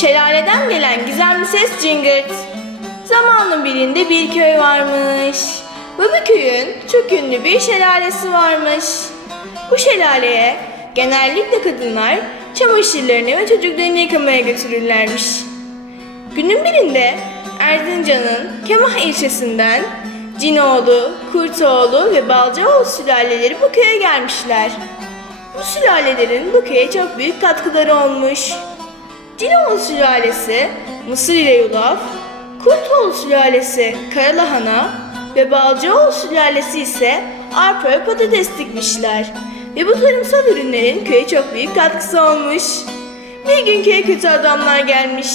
Şelaleden gelen gizemli ses cıngırt. Zamanın birinde bir köy varmış. Ve bu köyün çok ünlü bir şelalesi varmış. Bu şelaleye genellikle kadınlar çamaşırlarını ve çocuklarını yıkamaya götürürlermiş. Günün birinde Erzincan'ın Kemah ilçesinden Cinoğlu, Kurtoğlu ve Balcaoğlu sülaleleri bu köye gelmişler. Bu sülalelerin bu köye çok büyük katkıları olmuş. Cinoğlu sülalesi mısır ile yulaf, Kurtoğlu sülalesi karalahana ve Balcaoğlu sülalesi ise arpa ve patates dikmişler. Ve bu tarımsal ürünlerin köye çok büyük katkısı olmuş. Bir gün köye kötü adamlar gelmiş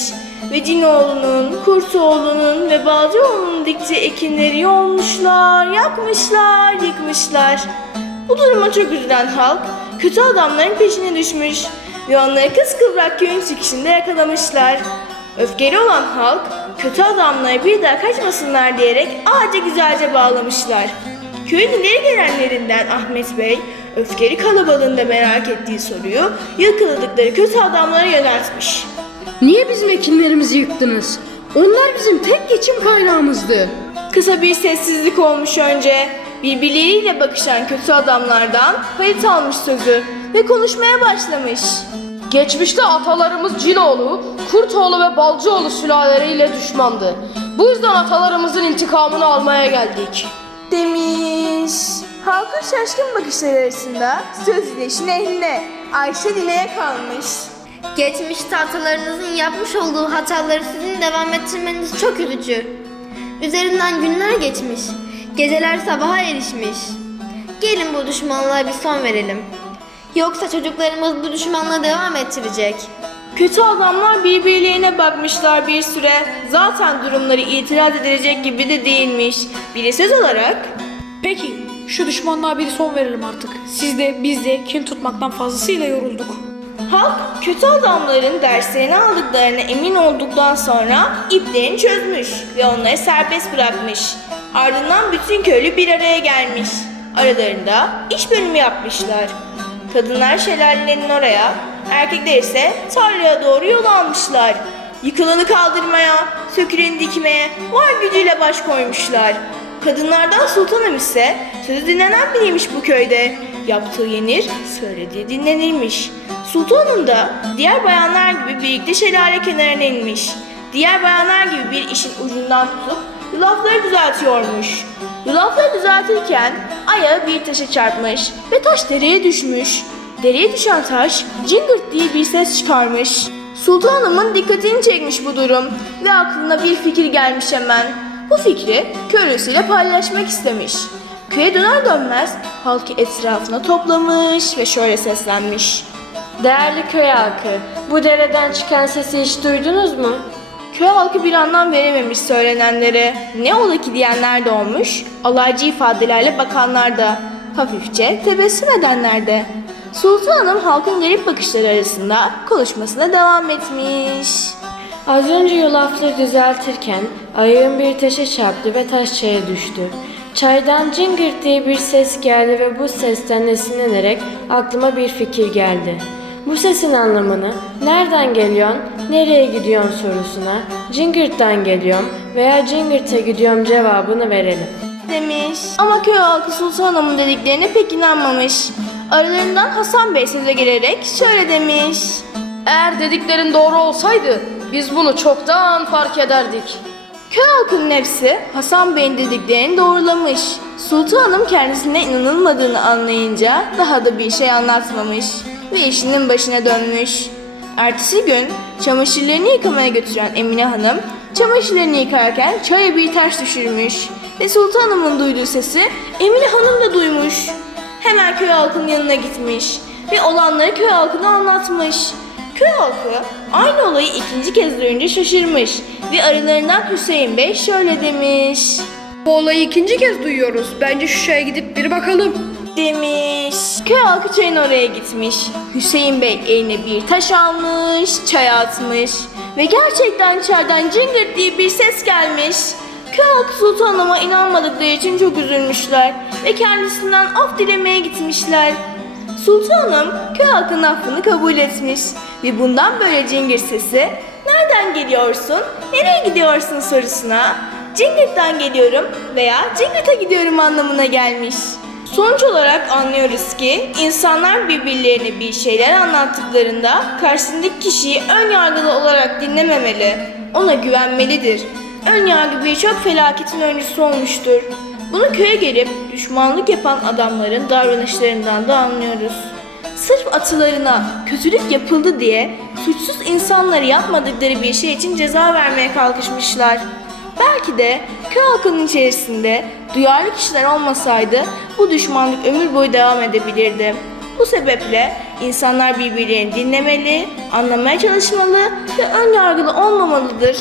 ve Cinoğlu'nun, Kurtoğlu'nun ve Balcıoğlu'nun diktiği ekinleri yolmuşlar, yakmışlar, yıkmışlar. Bu duruma çok üzülen halk kötü adamların peşine düşmüş ve onları kıskıvrak köyün çıkışında yakalamışlar. Öfkeli olan halk kötü adamlara bir daha kaçmasınlar diyerek ağaca güzelce bağlamışlar. Köyün ileri gelenlerinden Ahmet Bey, öfkeli kalabalığında merak ettiği soruyu yakaladıkları kötü adamlara yöneltmiş. Niye bizim ekinlerimizi yıktınız? Onlar bizim tek geçim kaynağımızdı. Kısa bir sessizlik olmuş önce. Birbirleriyle bakışan kötü adamlardan Halit almış sözü ve konuşmaya başlamış. Geçmişte atalarımız Cinoğlu, Kurtoğlu ve Balcıoğlu sülaleleriyle düşmandı. Bu yüzden atalarımızın intikamını almaya geldik. Demiş. Halkın şaşkın bakışları arasında söz ileşin ehline, Ayşe Dile'ye kalmış. Geçmişte atalarınızın yapmış olduğu hataları sizin devam ettirmeniz çok üzücü. Üzerinden günler geçmiş, geceler sabaha erişmiş. Gelin bu düşmanlığa bir son verelim. Yoksa çocuklarımız bu düşmanlığı devam ettirecek. Kötü adamlar birbirlerine bakmışlar bir süre. Zaten durumları itiraz edilecek gibi de değilmiş. Biri söz olarak Peki şu düşmanlığa bir son verelim artık. Siz de biz de kin tutmaktan fazlasıyla yorulduk. Halk kötü adamların derslerini aldıklarına emin olduktan sonra iplerini çözmüş ve onları serbest bırakmış. Ardından bütün köylü bir araya gelmiş. Aralarında iş bölümü yapmışlar. Kadınlar şelalelerinin oraya, erkekler ise tarlaya doğru yol almışlar. Yıkılanı kaldırmaya, söküleni dikmeye var gücüyle baş koymuşlar. Kadınlardan sultanım ise sözü dinlenen biriymiş bu köyde. Yaptığı yenir, söylediği dinlenirmiş. Sultanım da diğer bayanlar gibi birlikte şelale kenarına inmiş. Diğer bayanlar gibi bir işin ucundan tutup yulafları düzeltiyormuş. Yulafları düzeltirken ayağı bir taşa çarpmış ve taş dereye düşmüş. Dereye düşen taş cıngırt diye bir ses çıkarmış. Sultanımın dikkatini çekmiş bu durum ve aklına bir fikir gelmiş hemen. Bu fikri köylüsüyle paylaşmak istemiş. Köye döner dönmez halkı etrafına toplamış ve şöyle seslenmiş. Değerli köy halkı, bu dereden çıkan sesi hiç duydunuz mu? Köy halkı bir anlam verememiş söylenenlere. Ne ola ki diyenler de olmuş, alaycı ifadelerle bakanlar da, hafifçe tebessüm edenler de. Sultan Hanım halkın garip bakışları arasında konuşmasına devam etmiş. Az önce yulafları düzeltirken ayağım bir taşa çarptı ve taş çaya düştü. Çaydan cıngırt diye bir ses geldi ve bu sesten esinlenerek aklıma bir fikir geldi. Bu sesin anlamını nereden geliyorsun, nereye gidiyorsun sorusuna cıngırttan geliyorum veya cıngırta gidiyorum cevabını verelim. demiş. Ama köy halkı Sultan Hanım'ın dediklerine pek inanmamış. Aralarından Hasan Bey söze girerek şöyle demiş. Eğer dediklerin doğru olsaydı biz bunu çoktan fark ederdik. Köy halkının hepsi Hasan Bey'in dediklerini doğrulamış. Sultan Hanım kendisine inanılmadığını anlayınca daha da bir şey anlatmamış ve işinin başına dönmüş. Ertesi gün çamaşırlarını yıkamaya götüren Emine Hanım çamaşırlarını yıkarken çaya bir taş düşürmüş ve Sultan Hanım'ın duyduğu sesi Emine Hanım da duymuş. Hemen köy halkının yanına gitmiş ve olanları köy halkına anlatmış. Köy halkı aynı olayı ikinci kez duyunca şaşırmış ve aralarından Hüseyin Bey şöyle demiş. Bu olayı ikinci kez duyuyoruz. Bence şu şeye gidip bir bakalım. Demiş. Köy halkı çayın oraya gitmiş. Hüseyin Bey eline bir taş almış, çay atmış. Ve gerçekten çaydan cıngırt diye bir ses gelmiş. Köy halkı Sultan Hanım'a inanmadıkları için çok üzülmüşler ve kendisinden af dilemeye gitmişler. Sultan Hanım köy halkının affını kabul etmiş ve bundan böyle cingir sesi Nereden geliyorsun? Nereye gidiyorsun sorusuna Cingirt'ten geliyorum veya Cingirt'e gidiyorum anlamına gelmiş. Sonuç olarak anlıyoruz ki insanlar birbirlerine bir şeyler anlattıklarında karşısındaki kişiyi ön yargılı olarak dinlememeli, ona güvenmelidir. Ön yargı birçok felaketin öncüsü olmuştur. Bunu köye gelip düşmanlık yapan adamların davranışlarından da anlıyoruz. Sırf atılarına kötülük yapıldı diye suçsuz insanları yapmadıkları bir şey için ceza vermeye kalkışmışlar. Belki de köy halkının içerisinde duyarlı kişiler olmasaydı bu düşmanlık ömür boyu devam edebilirdi. Bu sebeple insanlar birbirlerini dinlemeli, anlamaya çalışmalı ve ön yargılı olmamalıdır.